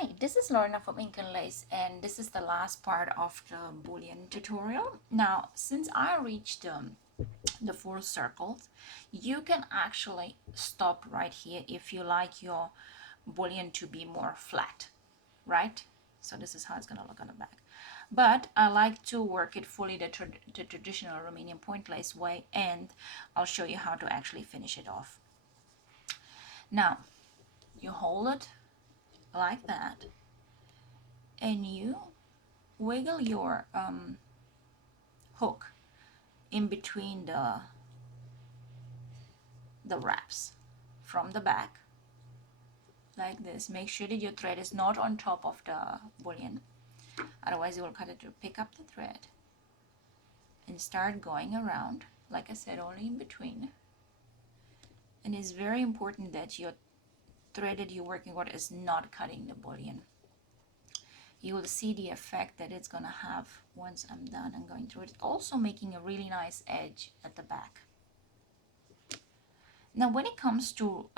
Hi, this is Lorna from Ink and Lace, and this is the last part of the Bullion tutorial. Now, since I reached the 4 circles, you can actually stop right here if you like your Bullion to be more flat, right? So this is how it's going to look on the back. But I like to work it fully the traditional Romanian point lace way, and I'll show you how to actually finish it off. Now, you hold it like that, and you wiggle your hook in between the wraps from the back like this. Make sure that your thread is not on top of the bullion, otherwise you will cut it. To pick up the thread and start going around, like I said, only in between. And it's very important that your thread that you're working with is not cutting the bullion. You will see the effect that it's gonna have once I'm done and going through it. Also making a really nice edge at the back. Now when it comes to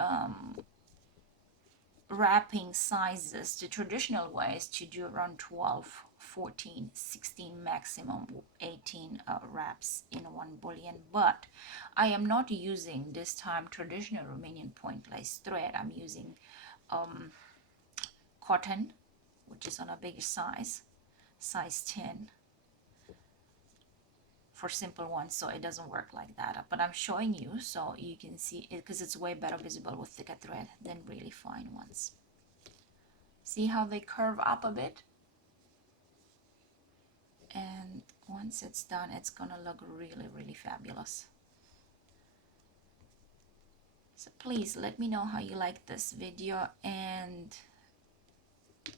wrapping sizes, the traditional way is to do around 12, 14, 16, maximum 18 wraps in one bullion, but I am not using this time traditional Romanian point lace thread. I'm using cotton, which is on a bigger size 10 for simple ones, so it doesn't work like that, but I'm showing you so you can see it because it's way better visible with thicker thread than really fine ones. See how they curve up a bit, and once it's done it's gonna look really fabulous. So please let me know how you like this video and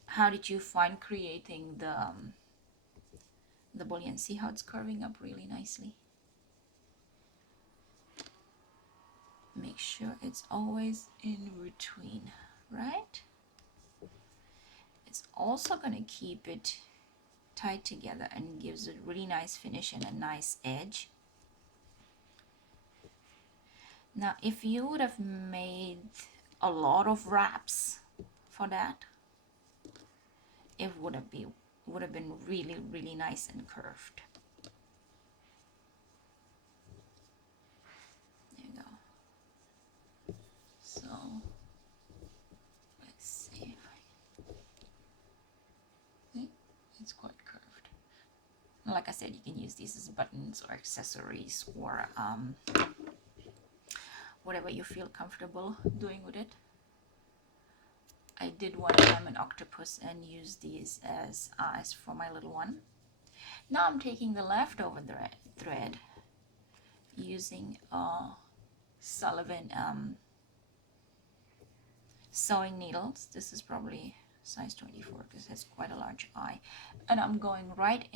how did you find creating the bullion. See how it's curving up really nicely. Make sure it's always in between, right? It's also going to keep it tight together and gives it really nice finish and a nice edge. Now if you would have made a lot of wraps for that, it would have been really nice and curved. There you go. So let's see if I can. It's quite curved. Like I said, you can use these as buttons or accessories or whatever you feel comfortable doing with it. I did one time an octopus and used these as eyes for my little one. Now I'm taking the leftover thread using Sullivan sewing needles. This is probably size 24 because it has quite a large eye, and I'm going right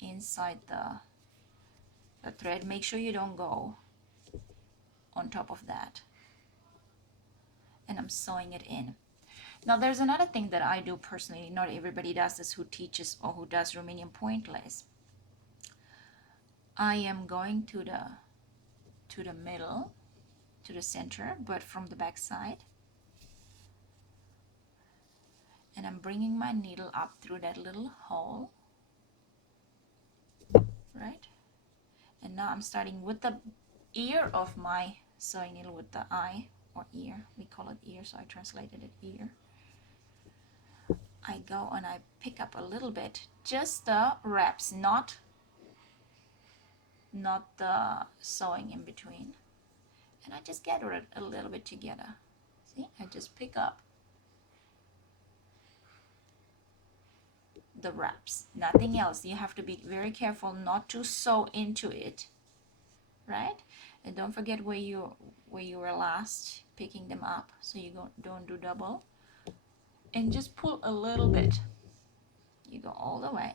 inside the thread. Make sure you don't go on top of that, and I'm sewing it in. Now there's another thing that I do personally, not everybody does this who teaches or who does Romanian point lace. I am going to the middle, to the center, but from the back side, and I'm bringing my needle up through that little hole, right? And now I'm starting with the ear of my sewing needle, with the eye or ear. We call it ear, so I translated it ear. I go and I pick up a little bit, just the wraps, not the sewing in between, and I just gather it a little bit together. See, I just pick up the wraps, nothing else. You have to be very careful not to sew into it, right? And don't forget where you were last picking them up, so you don't do double, and just pull a little bit. You go all the way,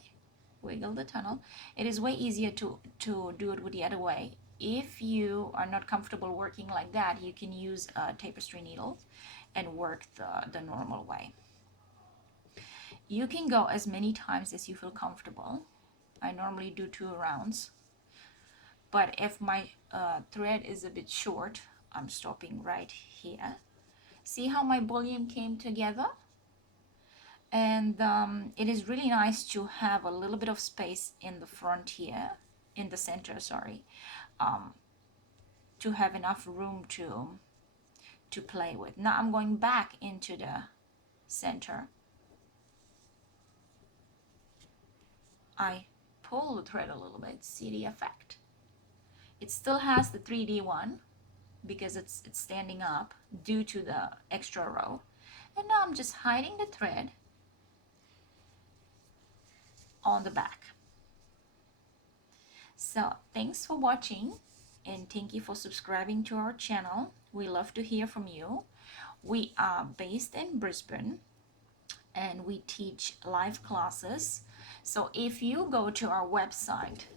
wiggle the tunnel. It is way easier to do it with the other way. If you are not comfortable working like that, you can use tapestry needles and work the normal way. You can go as many times as you feel comfortable. I normally do 2 rounds, but if my thread is a bit short, I'm stopping right here. See how my bullion came together? And it is really nice to have a little bit of space in the front here, in the center, sorry, to have enough room to play with. Now I'm going back into the center. I pull the thread a little bit, see the effect. It still has the 3D one because it's standing up due to the extra row. And now I'm just hiding the thread on the back. So thanks for watching, and thank you for subscribing to our channel. We love to hear from you. We are based in Brisbane and we teach live classes. So if you go to our website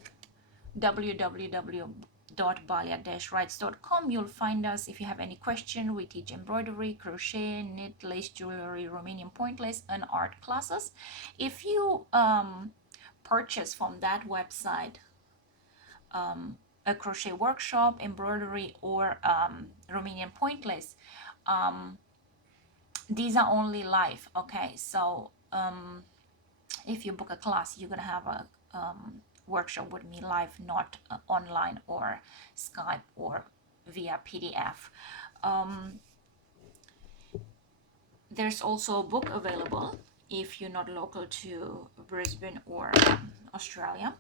www.balea-Raitz.com, you'll find us. If you have any question, we teach embroidery, crochet, knit, lace jewelry, Romanian point lace, and art classes. If you purchase from that website a crochet workshop, embroidery, or Romanian point lace, these are only live. Okay, so if you book a class, you're gonna have a workshop with me live, not online or Skype or via PDF. There's also a book available if you're not local to Brisbane or Australia.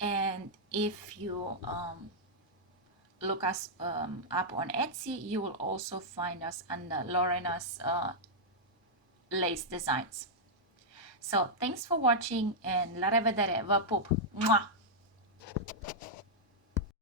And if you look us up on Etsy, you will also find us under Lorena's lace designs. So thanks for watching, and la revedere, vă pup! Mwah!